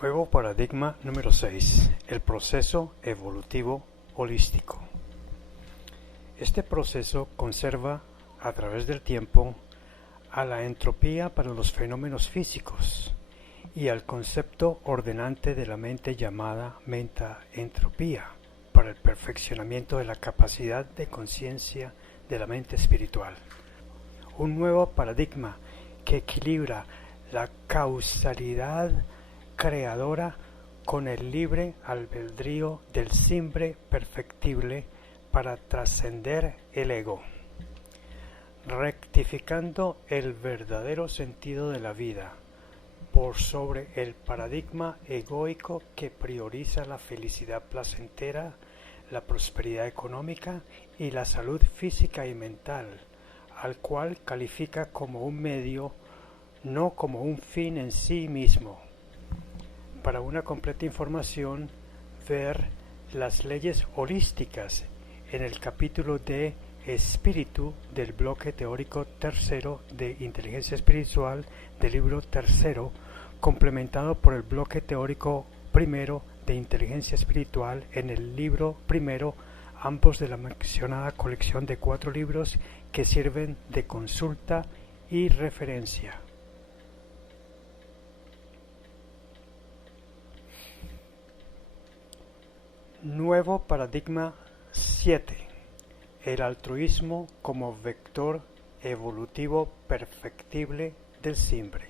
Nuevo paradigma número 6. El proceso evolutivo holístico. Este proceso conserva a través del tiempo a la entropía para los fenómenos físicos y al concepto ordenante de la mente llamada meta-entropía para el perfeccionamiento de la capacidad de conciencia de la mente espiritual. Un nuevo paradigma que equilibra la causalidad creadora con el libre albedrío del simple perfectible para trascender el ego, rectificando el verdadero sentido de la vida por sobre el paradigma egoico que prioriza la felicidad placentera, la prosperidad económica y la salud física y mental, al cual califica como un medio, no como un fin en sí mismo. Para una completa información, ver las leyes holísticas en el capítulo de Espíritu del bloque teórico tercero de Inteligencia Espiritual del libro tercero, complementado por el bloque teórico primero de Inteligencia Espiritual en el libro primero, ambos de la mencionada colección de 4 libros que sirven de consulta y referencia. Nuevo paradigma 7. El altruismo como vector evolutivo perfectible del simple.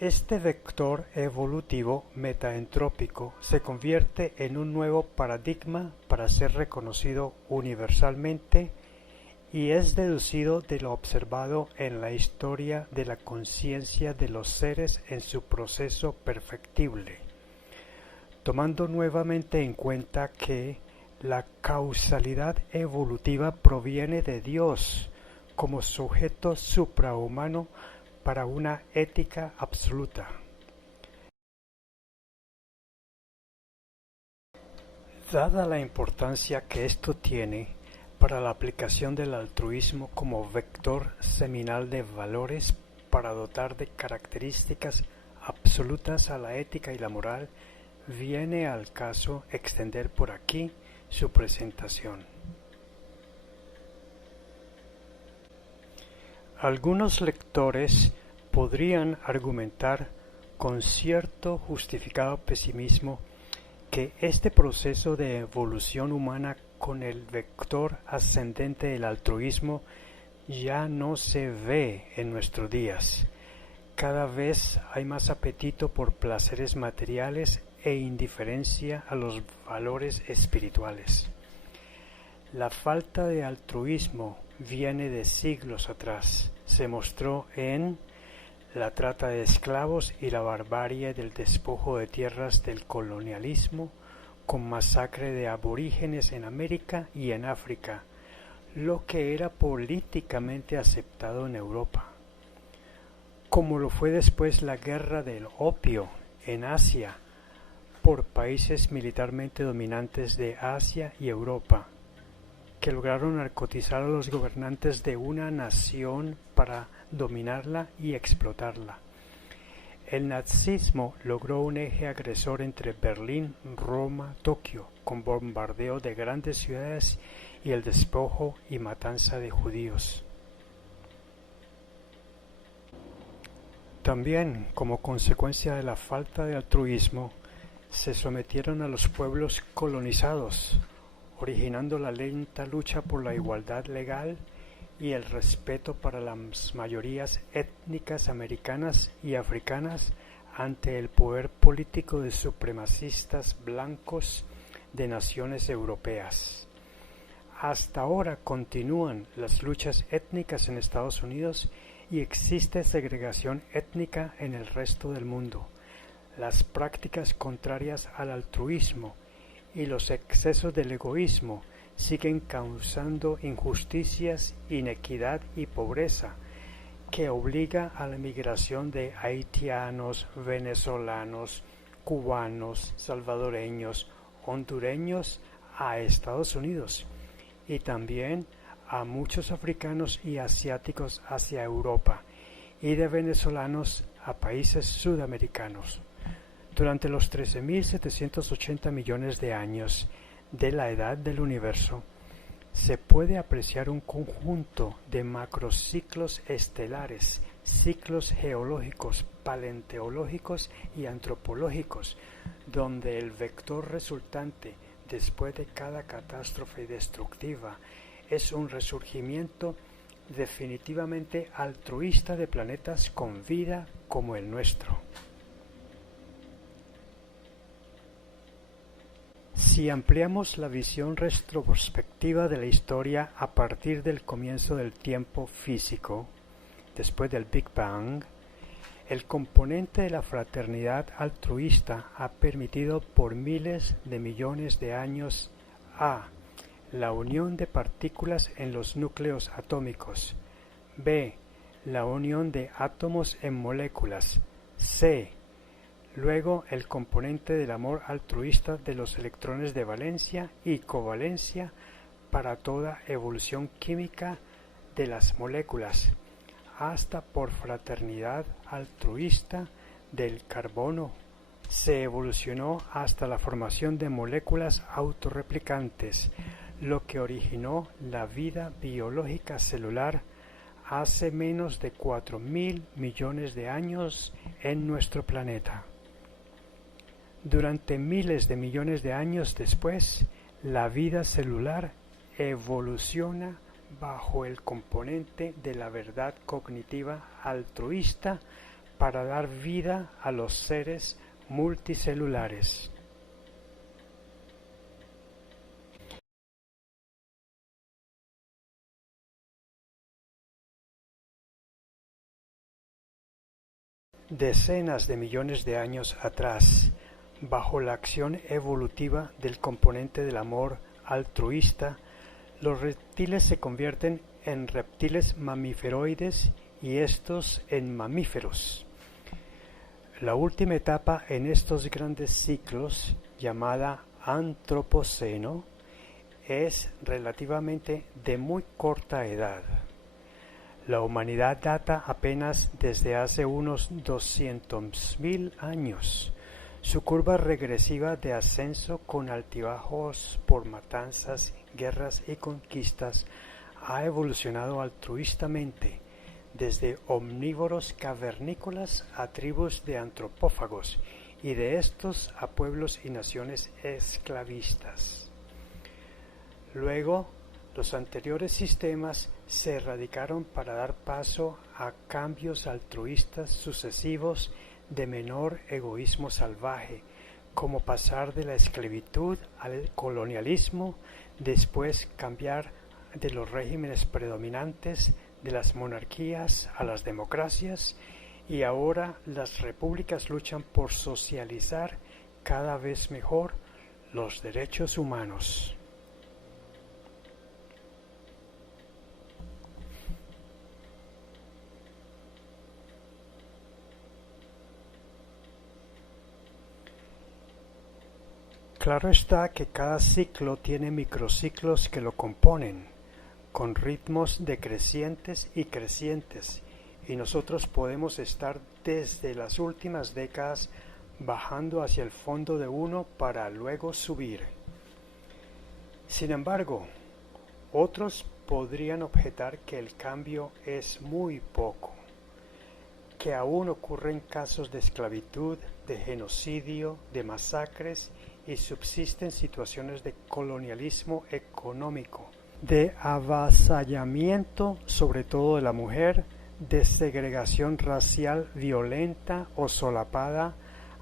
Este vector evolutivo metaentrópico se convierte en un nuevo paradigma para ser reconocido universalmente y es deducido de lo observado en la historia de la conciencia de los seres en su proceso perfectible, tomando nuevamente en cuenta que la causalidad evolutiva proviene de Dios como sujeto suprahumano para una ética absoluta. Dada la importancia que esto tiene para la aplicación del altruismo como vector seminal de valores para dotar de características absolutas a la ética y la moral, viene al caso extender por aquí su presentación. Algunos lectores podrían argumentar con cierto justificado pesimismo que este proceso de evolución humana con el vector ascendente del altruismo ya no se ve en nuestros días. Cada vez hay más apetito por placeres materiales e indiferencia a los valores espirituales. La falta de altruismo viene de siglos atrás. Se mostró en la trata de esclavos y la barbarie del despojo de tierras del colonialismo, con masacre de aborígenes en América y en África, lo que era políticamente aceptado en Europa, como lo fue después la guerra del opio en Asia por países militarmente dominantes de Asia y Europa, que lograron narcotizar a los gobernantes de una nación para dominarla y explotarla. El nazismo logró un eje agresor entre Berlín, Roma, Tokio, con bombardeo de grandes ciudades y el despojo y matanza de judíos. También, como consecuencia de la falta de altruismo, se sometieron a los pueblos colonizados, originando la lenta lucha por la igualdad legal y el respeto para las mayorías étnicas americanas y africanas ante el poder político de supremacistas blancos de naciones europeas. Hasta ahora continúan las luchas étnicas en Estados Unidos y existe segregación étnica en el resto del mundo. Las prácticas contrarias al altruismo y los excesos del egoísmo siguen causando injusticias, inequidad y pobreza, que obliga a la migración de haitianos, venezolanos, cubanos, salvadoreños, hondureños a Estados Unidos y también a muchos africanos y asiáticos hacia Europa y de venezolanos a países sudamericanos. Durante los 13.780 millones de años de la edad del universo, se puede apreciar un conjunto de macrociclos estelares, ciclos geológicos, paleontológicos y antropológicos, donde el vector resultante después de cada catástrofe destructiva es un resurgimiento definitivamente altruista de planetas con vida como el nuestro. Si ampliamos la visión retrospectiva de la historia a partir del comienzo del tiempo físico, después del Big Bang, el componente de la fraternidad altruista ha permitido por miles de millones de años a. La unión de partículas en los núcleos atómicos, b. La unión de átomos en moléculas, c. Luego el componente del amor altruista de los electrones de valencia y covalencia para toda evolución química de las moléculas, hasta por fraternidad altruista del carbono. Se evolucionó hasta la formación de moléculas autorreplicantes, lo que originó la vida biológica celular hace menos de 4.000 millones de años en nuestro planeta. Durante miles de millones de años después, la vida celular evoluciona bajo el componente de la verdad cognitiva altruista para dar vida a los seres multicelulares. Decenas de millones de años atrás, bajo la acción evolutiva del componente del amor altruista, los reptiles se convierten en reptiles mamíferoides y estos en mamíferos. La última etapa en estos grandes ciclos, llamada Antropoceno, es relativamente de muy corta edad. La humanidad data apenas desde hace unos 200.000 años. Su curva regresiva de ascenso con altibajos por matanzas, guerras y conquistas ha evolucionado altruistamente, desde omnívoros cavernícolas a tribus de antropófagos y de estos a pueblos y naciones esclavistas. Luego, los anteriores sistemas se erradicaron para dar paso a cambios altruistas sucesivos de menor egoísmo salvaje, como pasar de la esclavitud al colonialismo, después cambiar de los regímenes predominantes de las monarquías a las democracias, y ahora las repúblicas luchan por socializar cada vez mejor los derechos humanos. Claro está que cada ciclo tiene microciclos que lo componen, con ritmos decrecientes y crecientes, y nosotros podemos estar desde las últimas décadas bajando hacia el fondo de uno para luego subir. Sin embargo, otros podrían objetar que el cambio es muy poco, que aún ocurren casos de esclavitud, de genocidio, de masacres y subsisten situaciones de colonialismo económico, de avasallamiento sobre todo de la mujer, de segregación racial violenta o solapada,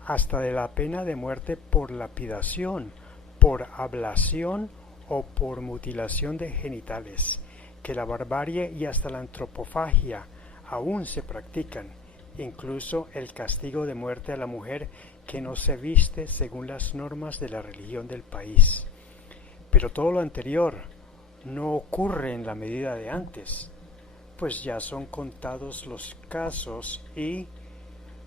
hasta de la pena de muerte por lapidación, por ablación o por mutilación de genitales, que la barbarie y hasta la antropofagia aún se practican, incluso el castigo de muerte a la mujer que no se viste según las normas de la religión del país. Pero todo lo anterior no ocurre en la medida de antes, pues ya son contados los casos y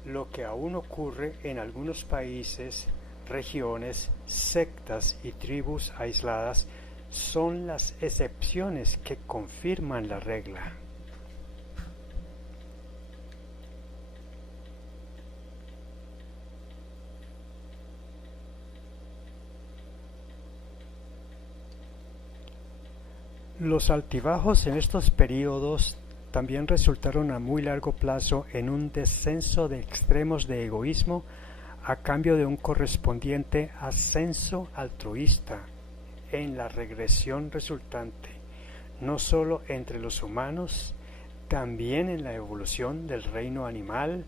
lo que aún ocurre en algunos países, regiones, sectas y tribus aisladas son las excepciones que confirman la regla. Los altibajos en estos períodos también resultaron a muy largo plazo en un descenso de extremos de egoísmo a cambio de un correspondiente ascenso altruista en la regresión resultante, no sólo entre los humanos, también en la evolución del reino animal,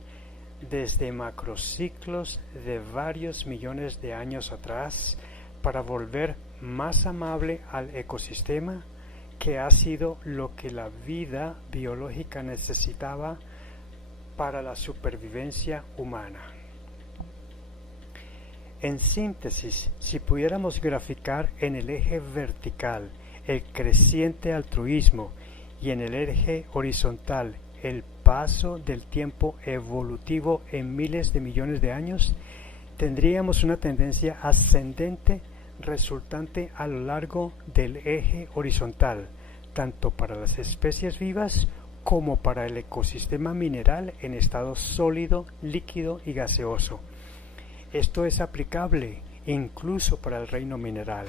desde macrociclos de varios millones de años atrás, para volver más amable al ecosistema, que ha sido lo que la vida biológica necesitaba para la supervivencia humana. En síntesis, si pudiéramos graficar en el eje vertical el creciente altruismo y en el eje horizontal el paso del tiempo evolutivo en miles de millones de años, tendríamos una tendencia ascendente resultante a lo largo del eje horizontal, tanto para las especies vivas como para el ecosistema mineral en estado sólido, líquido y gaseoso. Esto es aplicable incluso para el reino mineral,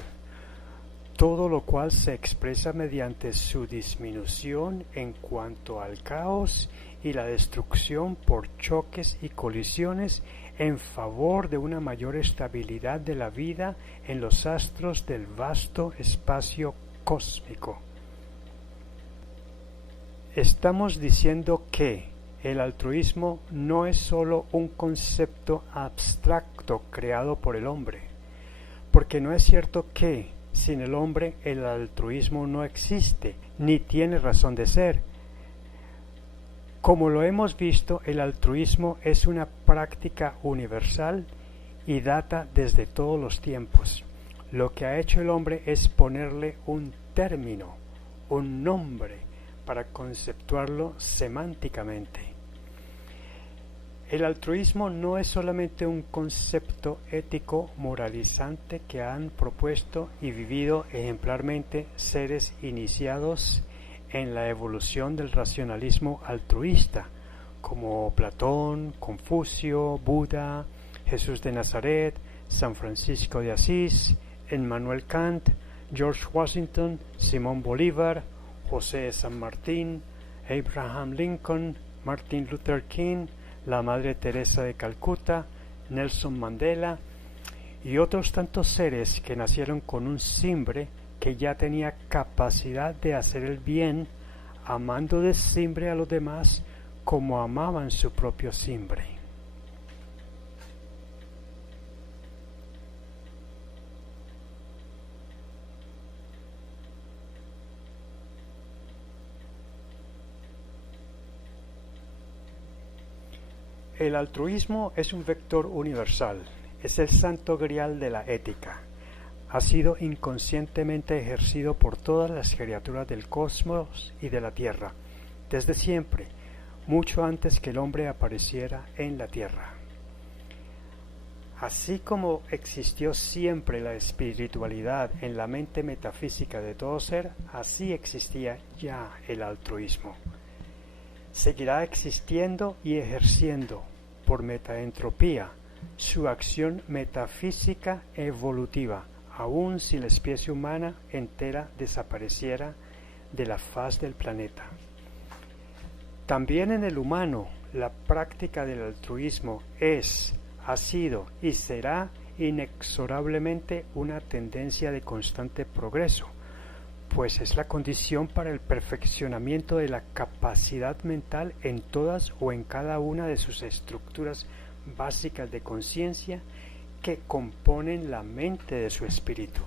todo lo cual se expresa mediante su disminución en cuanto al caos y la destrucción por choques y colisiones en favor de una mayor estabilidad de la vida en los astros del vasto espacio cósmico. Estamos diciendo que el altruismo no es sólo un concepto abstracto creado por el hombre, porque no es cierto que sin el hombre el altruismo no existe, ni tiene razón de ser. Como lo hemos visto, el altruismo es una práctica universal y data desde todos los tiempos. Lo que ha hecho el hombre es ponerle un término, un nombre, para conceptuarlo semánticamente. El altruismo no es solamente un concepto ético moralizante que han propuesto y vivido ejemplarmente seres iniciados en la evolución del racionalismo altruista, como Platón, Confucio, Buda, Jesús de Nazaret, San Francisco de Asís, Immanuel Kant, George Washington, Simón Bolívar, José de San Martín, Abraham Lincoln, Martin Luther King, la Madre Teresa de Calcuta, Nelson Mandela y otros tantos seres que nacieron con un simbre que ya tenía capacidad de hacer el bien, amando de simbre a los demás como amaban su propio simbre. El altruismo es un vector universal, es el santo grial de la ética. Ha sido inconscientemente ejercido por todas las criaturas del cosmos y de la Tierra, desde siempre, mucho antes que el hombre apareciera en la Tierra. Así como existió siempre la espiritualidad en la mente metafísica de todo ser, así existía ya el altruismo. Seguirá existiendo y ejerciendo por metaentropía su acción metafísica evolutiva, aun si la especie humana entera desapareciera de la faz del planeta. También en el humano, la práctica del altruismo ha sido y será inexorablemente una tendencia de constante progreso, pues es la condición para el perfeccionamiento de la capacidad mental en todas o en cada una de sus estructuras básicas de conciencia que componen la mente de su espíritu.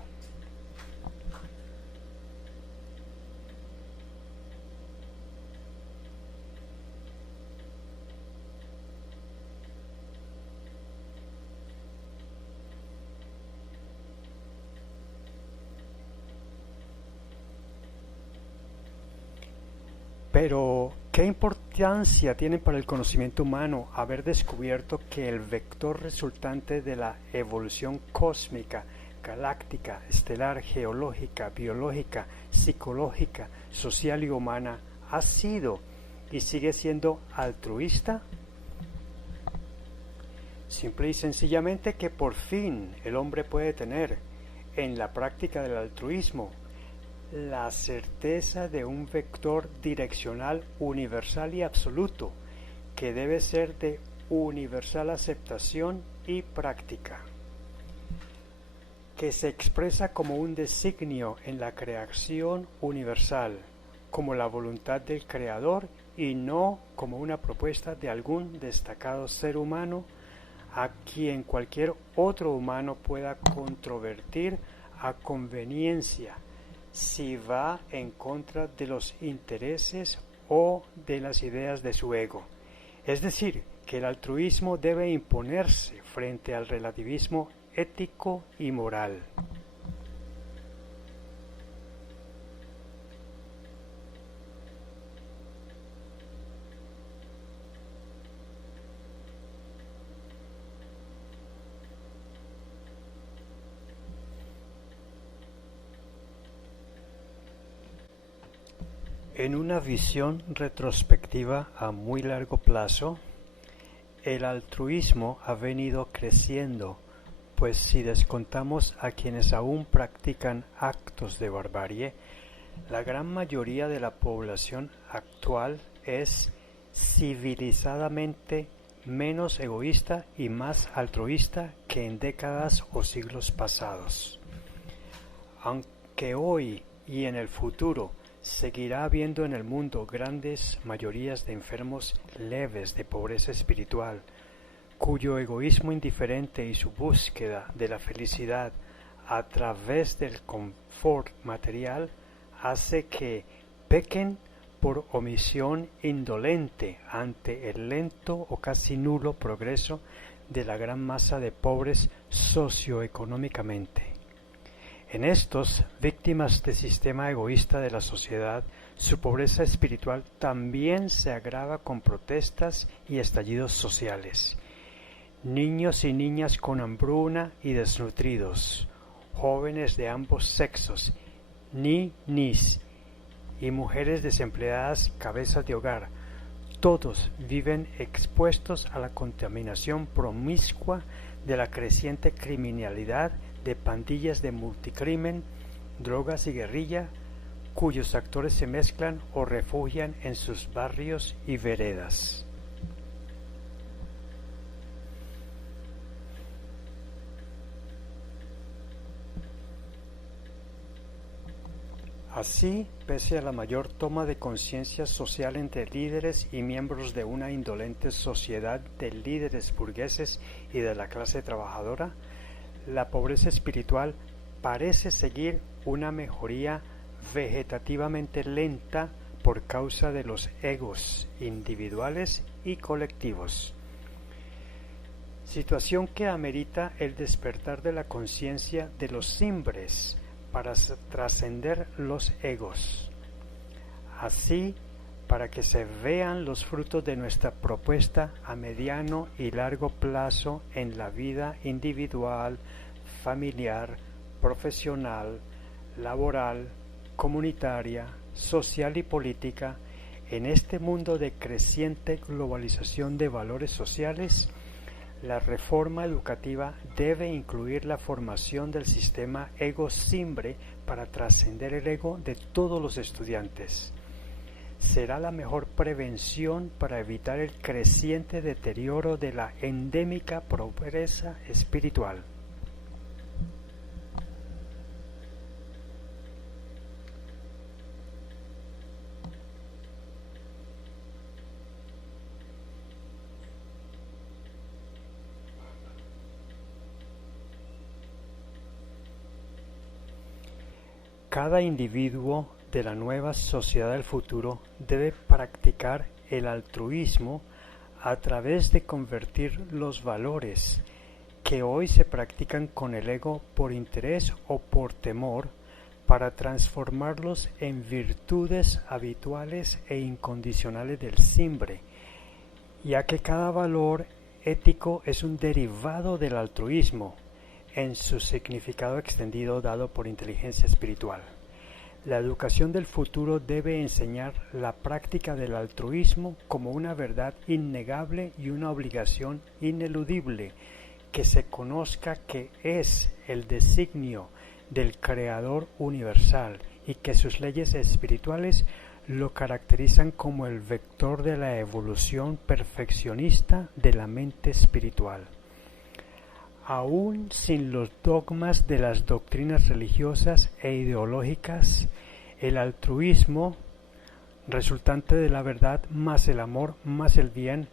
Pero, ¿qué importancia tiene para el conocimiento humano haber descubierto que el vector resultante de la evolución cósmica, galáctica, estelar, geológica, biológica, psicológica, social y humana ha sido y sigue siendo altruista? Simple y sencillamente que por fin el hombre puede tener, en la práctica del altruismo, la certeza de un vector direccional universal y absoluto, que debe ser de universal aceptación y práctica, que se expresa como un designio en la creación universal, como la voluntad del Creador y no como una propuesta de algún destacado ser humano a quien cualquier otro humano pueda controvertir a conveniencia si va en contra de los intereses o de las ideas de su ego. Es decir, que el altruismo debe imponerse frente al relativismo ético y moral. En una visión retrospectiva a muy largo plazo, el altruismo ha venido creciendo, pues si descontamos a quienes aún practican actos de barbarie, la gran mayoría de la población actual es civilizadamente menos egoísta y más altruista que en décadas o siglos pasados. Aunque hoy y en el futuro seguirá habiendo en el mundo grandes mayorías de enfermos leves de pobreza espiritual, cuyo egoísmo indiferente y su búsqueda de la felicidad a través del confort material hace que pequen por omisión indolente ante el lento o casi nulo progreso de la gran masa de pobres socioeconómicamente. En estos, víctimas del sistema egoísta de la sociedad, su pobreza espiritual también se agrava con protestas y estallidos sociales. Niños y niñas con hambruna y desnutridos, jóvenes de ambos sexos, ninis, y mujeres desempleadas, cabezas de hogar, todos viven expuestos a la contaminación promiscua de la creciente criminalidad de pandillas de multicrimen, drogas y guerrilla, cuyos actores se mezclan o refugian en sus barrios y veredas. Así, pese a la mayor toma de conciencia social entre líderes y miembros de una indolente sociedad de líderes burgueses y de la clase trabajadora, la pobreza espiritual parece seguir una mejoría vegetativamente lenta por causa de los egos individuales y colectivos. Situación que amerita el despertar de la conciencia de los simbres para trascender los egos. Así, para que se vean los frutos de nuestra propuesta a mediano y largo plazo en la vida individual, familiar, profesional, laboral, comunitaria, social y política, en este mundo de creciente globalización de valores sociales, la reforma educativa debe incluir la formación del sistema ego-simbre para trascender el ego de todos los estudiantes. Será la mejor prevención para evitar el creciente deterioro de la endémica pobreza espiritual. Cada individuo de la nueva sociedad del futuro debe practicar el altruismo a través de convertir los valores que hoy se practican con el ego por interés o por temor para transformarlos en virtudes habituales e incondicionales del simbre, ya que cada valor ético es un derivado del altruismo en su significado extendido dado por inteligencia espiritual. La educación del futuro debe enseñar la práctica del altruismo como una verdad innegable y una obligación ineludible, que se conozca que es el designio del Creador universal y que sus leyes espirituales lo caracterizan como el vector de la evolución perfeccionista de la mente espiritual. Aún sin los dogmas de las doctrinas religiosas e ideológicas, el altruismo, resultante de la verdad más el amor más el bien,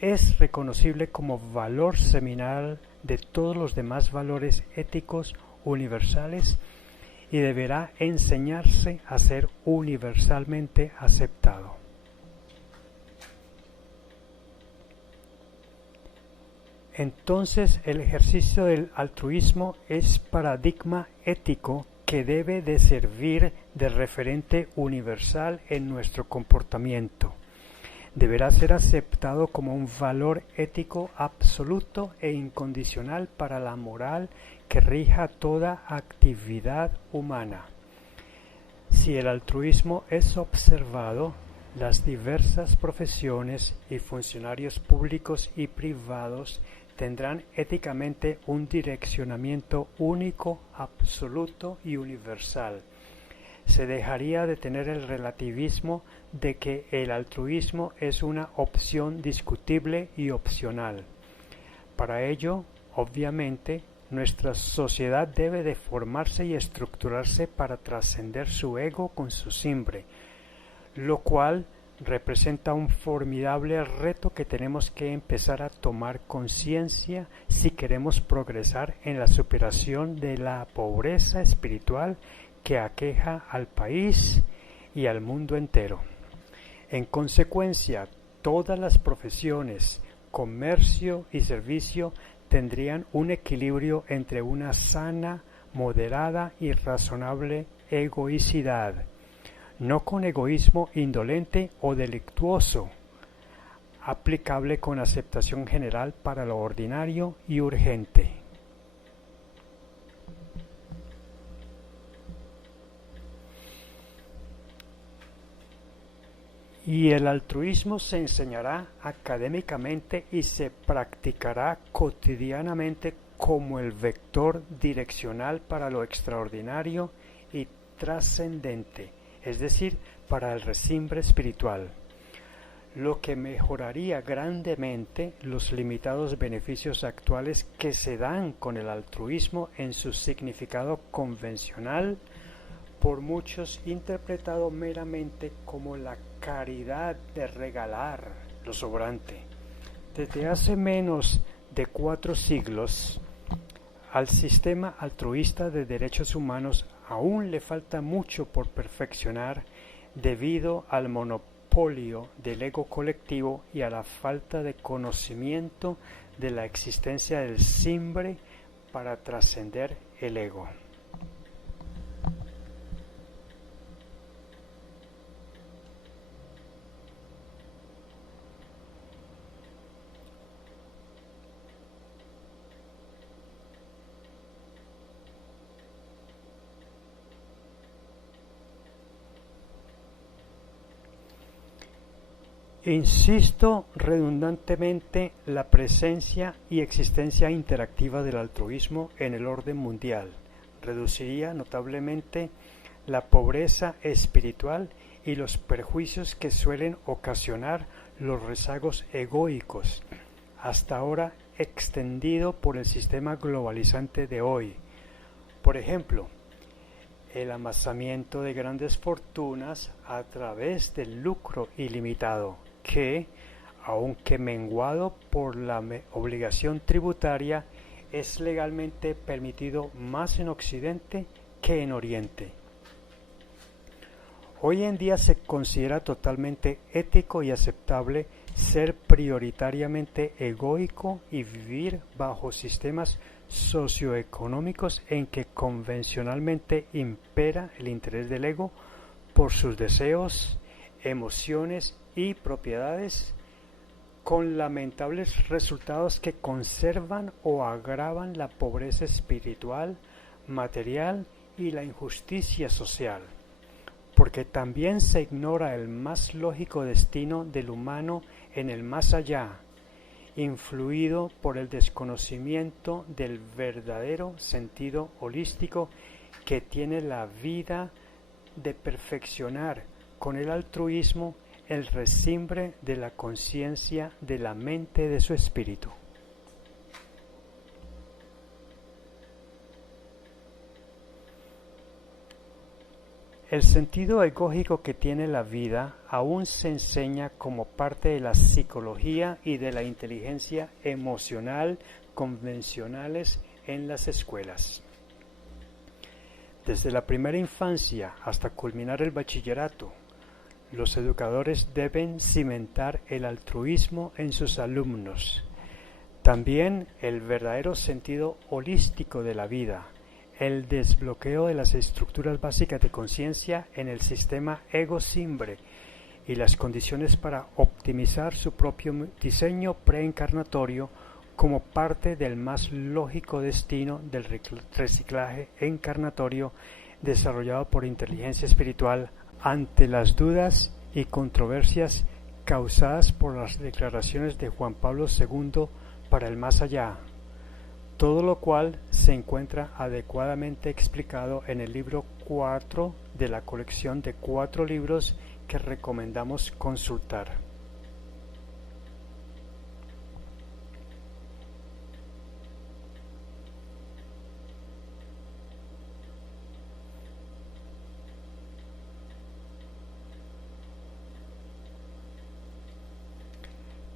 es reconocible como valor seminal de todos los demás valores éticos universales y deberá enseñarse a ser universalmente aceptado. Entonces, el ejercicio del altruismo es paradigma ético que debe de servir de referente universal en nuestro comportamiento. Deberá ser aceptado como un valor ético absoluto e incondicional para la moral que rija toda actividad humana. Si el altruismo es observado, las diversas profesiones y funcionarios públicos y privados tendrán éticamente un direccionamiento único, absoluto y universal. Se dejaría de tener el relativismo de que el altruismo es una opción discutible y opcional. Para ello, obviamente, nuestra sociedad debe de formarse y estructurarse para trascender su ego con su simbre, lo cual representa un formidable reto que tenemos que empezar a tomar conciencia si queremos progresar en la superación de la pobreza espiritual que aqueja al país y al mundo entero. En consecuencia, todas las profesiones, comercio y servicio tendrían un equilibrio entre una sana, moderada y razonable egoicidad, no con egoísmo indolente o delictuoso, aplicable con aceptación general para lo ordinario y urgente. Y el altruismo se enseñará académicamente y se practicará cotidianamente como el vector direccional para lo extraordinario y trascendente, es decir, para el resimbre espiritual, lo que mejoraría grandemente los limitados beneficios actuales que se dan con el altruismo en su significado convencional, por muchos interpretado meramente como la caridad de regalar lo sobrante. Desde hace menos de 4 siglos, al sistema altruista de derechos humanos aún le falta mucho por perfeccionar debido al monopolio del ego colectivo y a la falta de conocimiento de la existencia del simbre para trascender el ego. Insisto redundantemente la presencia y existencia interactiva del altruismo en el orden mundial reduciría notablemente la pobreza espiritual y los perjuicios que suelen ocasionar los rezagos egoicos, hasta ahora extendido por el sistema globalizante de hoy. Por ejemplo, el amasamiento de grandes fortunas a través del lucro ilimitado, que, aunque menguado por la obligación tributaria, es legalmente permitido más en Occidente que en Oriente. Hoy en día se considera totalmente ético y aceptable ser prioritariamente egoico y vivir bajo sistemas socioeconómicos en que convencionalmente impera el interés del ego por sus deseos, emociones y propiedades, con lamentables resultados que conservan o agravan la pobreza espiritual, material y la injusticia social, porque también se ignora el más lógico destino del humano en el más allá, influido por el desconocimiento del verdadero sentido holístico que tiene la vida de perfeccionar con el altruismo el resimbre de la conciencia de la mente de su espíritu. El sentido egóico que tiene la vida aún se enseña como parte de la psicología y de la inteligencia emocional convencionales en las escuelas. Desde la primera infancia hasta culminar el bachillerato, los educadores deben cimentar el altruismo en sus alumnos. También el verdadero sentido holístico de la vida, el desbloqueo de las estructuras básicas de conciencia en el sistema ego-simbre y las condiciones para optimizar su propio diseño preencarnatorio como parte del más lógico destino del reciclaje encarnatorio desarrollado por inteligencia espiritual ante las dudas y controversias causadas por las declaraciones de Juan Pablo II para el más allá, todo lo cual se encuentra adecuadamente explicado en el libro 4 de la colección de 4 libros que recomendamos consultar.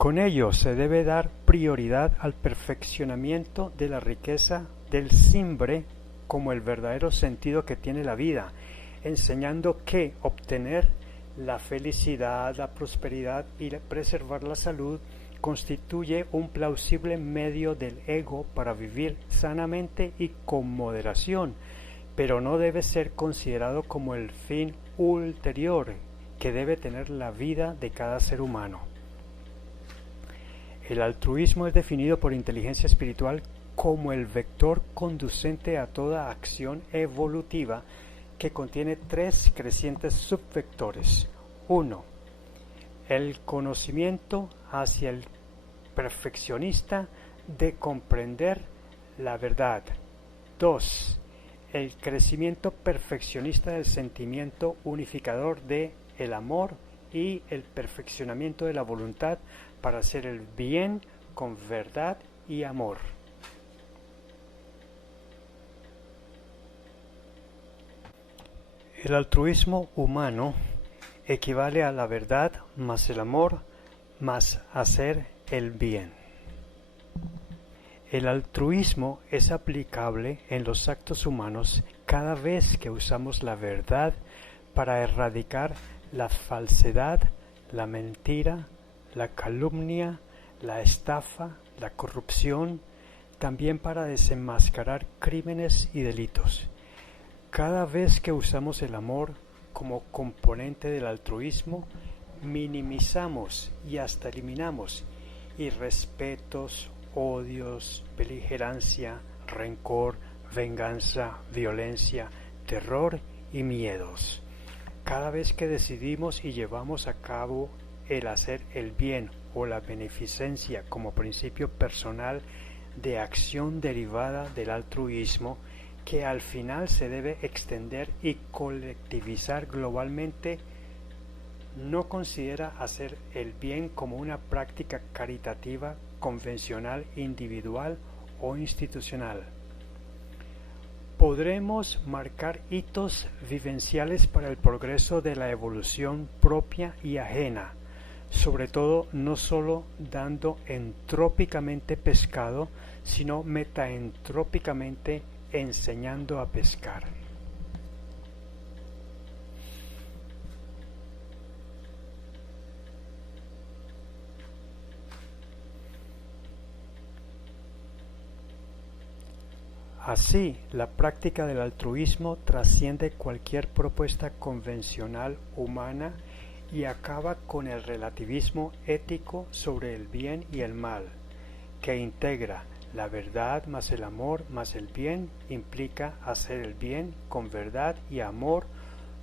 Con ello se debe dar prioridad al perfeccionamiento de la riqueza del simbre como el verdadero sentido que tiene la vida, enseñando que obtener la felicidad, la prosperidad y preservar la salud constituye un plausible medio del ego para vivir sanamente y con moderación, pero no debe ser considerado como el fin ulterior que debe tener la vida de cada ser humano. El altruismo es definido por inteligencia espiritual como el vector conducente a toda acción evolutiva que contiene 3 crecientes subvectores. 1. El conocimiento hacia el perfeccionista de comprender la verdad. 2. El crecimiento perfeccionista del sentimiento unificador de el amor y el perfeccionamiento de la voluntad para hacer el bien con verdad y amor. El altruismo humano equivale a la verdad más el amor más hacer el bien. El altruismo es aplicable en los actos humanos cada vez que usamos la verdad para erradicar la falsedad, la mentira, la calumnia, la estafa, la corrupción, también para desenmascarar crímenes y delitos. Cada vez que usamos el amor como componente del altruismo, minimizamos y hasta eliminamos irrespetos, odios, beligerancia, rencor, venganza, violencia, terror y miedos. Cada vez que decidimos y llevamos a cabo el hacer el bien o la beneficencia como principio personal de acción derivada del altruismo, que al final se debe extender y colectivizar globalmente, no considera hacer el bien como una práctica caritativa, convencional, individual o institucional. Podremos marcar hitos vivenciales para el progreso de la evolución propia y ajena, sobre todo no solo dando entrópicamente pescado, sino metaentrópicamente enseñando a pescar. Así, la práctica del altruismo trasciende cualquier propuesta convencional humana y acaba con el relativismo ético sobre el bien y el mal, que integra la verdad más el amor más el bien, implica hacer el bien con verdad y amor,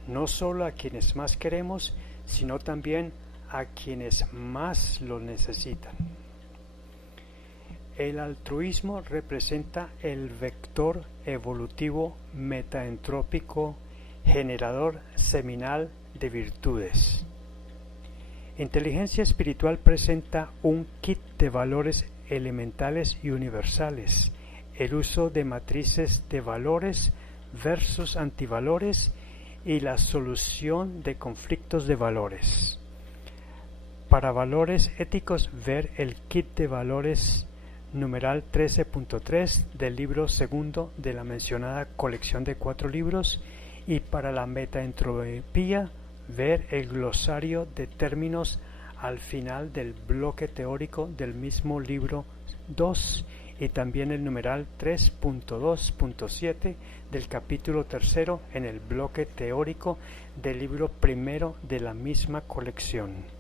no solo a quienes más queremos, sino también a quienes más lo necesitan. El altruismo representa el vector evolutivo metaentrópico generador seminal de virtudes. Inteligencia espiritual presenta un kit de valores elementales y universales, el uso de matrices de valores versus antivalores y la solución de conflictos de valores. Para valores éticos, ver el kit de valores numeral 13.3 del libro segundo de la mencionada colección de 4 libros, y para la metaentropía, ver el glosario de términos al final del bloque teórico del mismo libro 2 y también el numeral 3.2.7 del capítulo 3 en el bloque teórico del libro primero de la misma colección.